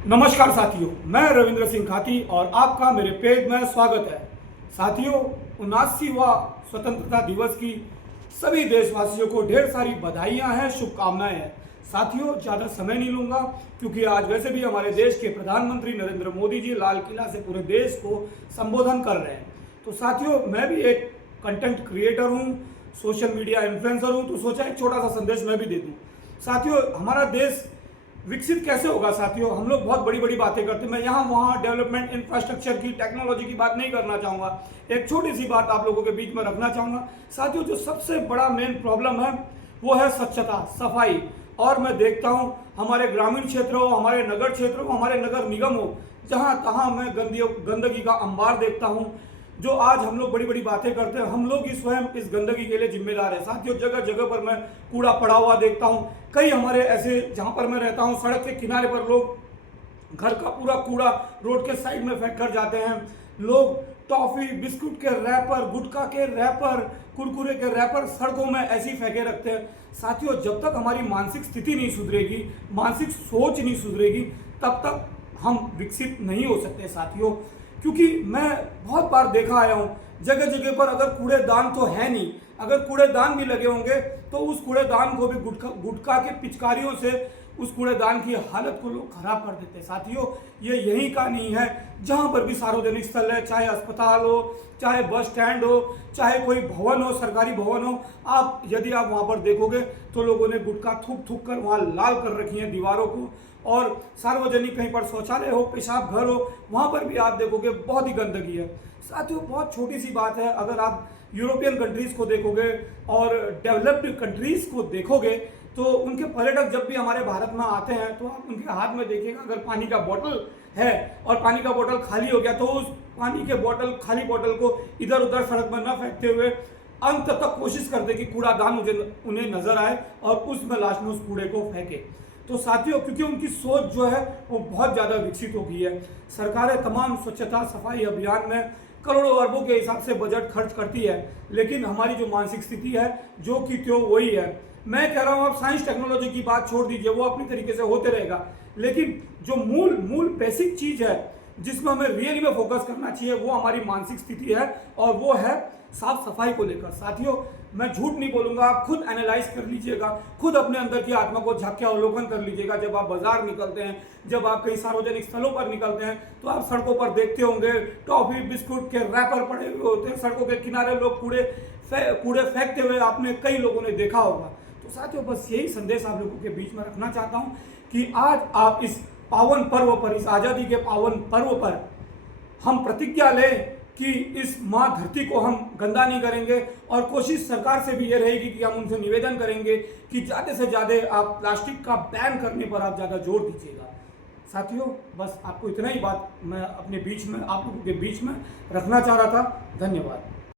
नमस्कार साथियों, मैं रविंद्र सिंह खाती और आपका मेरे पेज में स्वागत है। साथियों, 79वां स्वतंत्रता दिवस की सभी देशवासियों को ढेर सारी बधाइयां हैं, शुभकामनाएं हैं। साथियों, ज़्यादा समय नहीं लूंगा क्योंकि आज वैसे भी हमारे देश के प्रधानमंत्री नरेंद्र मोदी जी लाल किला से पूरे देश को संबोधन कर रहे हैं। तो साथियों, मैं भी एक कंटेंट क्रिएटर हूँ, सोशल मीडिया इन्फ्लुएंसर हूँ, तो सोचा एक छोटा सा संदेश मैं भी दे दूँ। साथियों, हमारा देश विकसित कैसे होगा? साथियों, हम लोग बहुत बड़ी बड़ी बातें करते हैं। मैं यहाँ वहाँ डेवलपमेंट, इंफ्रास्ट्रक्चर की, टेक्नोलॉजी की बात नहीं करना चाहूँगा। एक छोटी सी बात आप लोगों के बीच में रखना चाहूँगा। साथियों, जो सबसे बड़ा मेन प्रॉब्लम है वो है स्वच्छता, सफाई। और मैं देखता हूँ हमारे ग्रामीण क्षेत्र हो, हमारे नगर क्षेत्र हो, हमारे नगर निगम हो, जहाँ तहाँ मैं गंदगी का अंबार देखता हूँ। जो आज हम लोग बड़ी बड़ी बातें करते हैं, हम लोग ही स्वयं इस गंदगी के लिए जिम्मेदार है। साथियों, जगह जगह पर मैं कूड़ा पड़ा हुआ देखता हूँ। कई हमारे ऐसे, जहाँ पर मैं रहता हूँ, सड़क के किनारे पर लोग घर का पूरा कूड़ा रोड के साइड में फेंक कर जाते हैं। लोग टॉफी, बिस्कुट के रैपर, गुटखा के रैपर, कुरकुरे के रैपर सड़कों में ऐसे ही फेंके रखते हैं। साथियों, जब तक हमारी मानसिक स्थिति नहीं सुधरेगी, मानसिक सोच नहीं सुधरेगी, तब तक हम विकसित नहीं हो सकते। साथियों, क्योंकि मैं बहुत बार देखा आया हूँ, जगह जगह पर अगर कूड़ेदान तो है नहीं, अगर कूड़ेदान भी लगे होंगे तो उस कूड़ेदान को भी गुटखा के पिचकारियों से उस कूड़ेदान की हालत को लोग खराब कर देते हैं। साथियों, ये यहीं का नहीं है, जहाँ पर भी सार्वजनिक स्थल है, चाहे अस्पताल हो, चाहे बस स्टैंड हो, चाहे कोई भवन हो, सरकारी भवन हो, यदि आप वहाँ पर देखोगे तो लोगों ने गुटखा थूक थूक कर वहाँ लाल कर रखी है दीवारों को। और सार्वजनिक कहीं पर शौचालय हो, पेशाब घर हो, वहाँ पर भी आप देखोगे बहुत ही गंदगी है। साथियों, बहुत छोटी सी बात है, अगर आप यूरोपियन कंट्रीज़ को देखोगे और डेवलप्ड कंट्रीज़ को देखोगे तो उनके पर्यटक जब भी हमारे भारत में आते हैं तो आप उनके हाथ में देखिएगा, अगर पानी का बोतल है और पानी का बोतल खाली हो गया तो उस पानी के बोतल, खाली बोतल को इधर उधर सड़क में न फेंकते हुए अंत तक कोशिश करते कि कूड़ादान उन्हें नजर आए और उसमें लास्ट में उस कूड़े को फेंके। तो साथियों, क्योंकि उनकी सोच जो है वो बहुत ज़्यादा विकसित हो गई है। सरकारें तमाम स्वच्छता सफाई अभियान में करोड़ों अरबों के हिसाब से बजट खर्च करती है, लेकिन हमारी जो मानसिक स्थिति है जो कि त्यों वही है। मैं कह रहा हूँ, आप साइंस टेक्नोलॉजी की बात छोड़ दीजिए, वो अपनी तरीके से होते रहेगा, लेकिन जो मूल बेसिक चीज़ है जिसमें हमें रियली में फोकस करना चाहिए वो हमारी मानसिक स्थिति है, और वो है साफ सफाई को लेकर। साथियों, मैं झूठ नहीं बोलूंगा, आप खुद एनालाइज कर लीजिएगा, खुद अपने अंदर की आत्मा को झांक के अवलोकन कर लीजिएगा। जब आप बाजार निकलते हैं, जब आप कई सार्वजनिक स्थलों पर निकलते हैं, तो आप सड़कों पर देखते होंगे टॉफी बिस्कुट के रैपर पड़े हुए होते हैं, सड़कों के किनारे लोग कूड़े फेंकते हुए आपने कई लोगों ने देखा होगा। तो साथियों, बस यही संदेश आप लोगों के बीच में रखना चाहता हूँ कि आज आप इस पावन पर्व पर, इस आज़ादी के पावन पर्व पर हम प्रतिज्ञा लें कि इस माँ धरती को हम गंदा नहीं करेंगे, और कोशिश सरकार से भी ये रहेगी कि हम उनसे निवेदन करेंगे कि ज़्यादा से ज़्यादा आप प्लास्टिक का बैन करने पर आप ज़्यादा जोर दीजिएगा। साथियों, बस आपको इतना ही बात मैं अपने बीच में, आप लोगों के बीच में रखना चाह रहा था। धन्यवाद।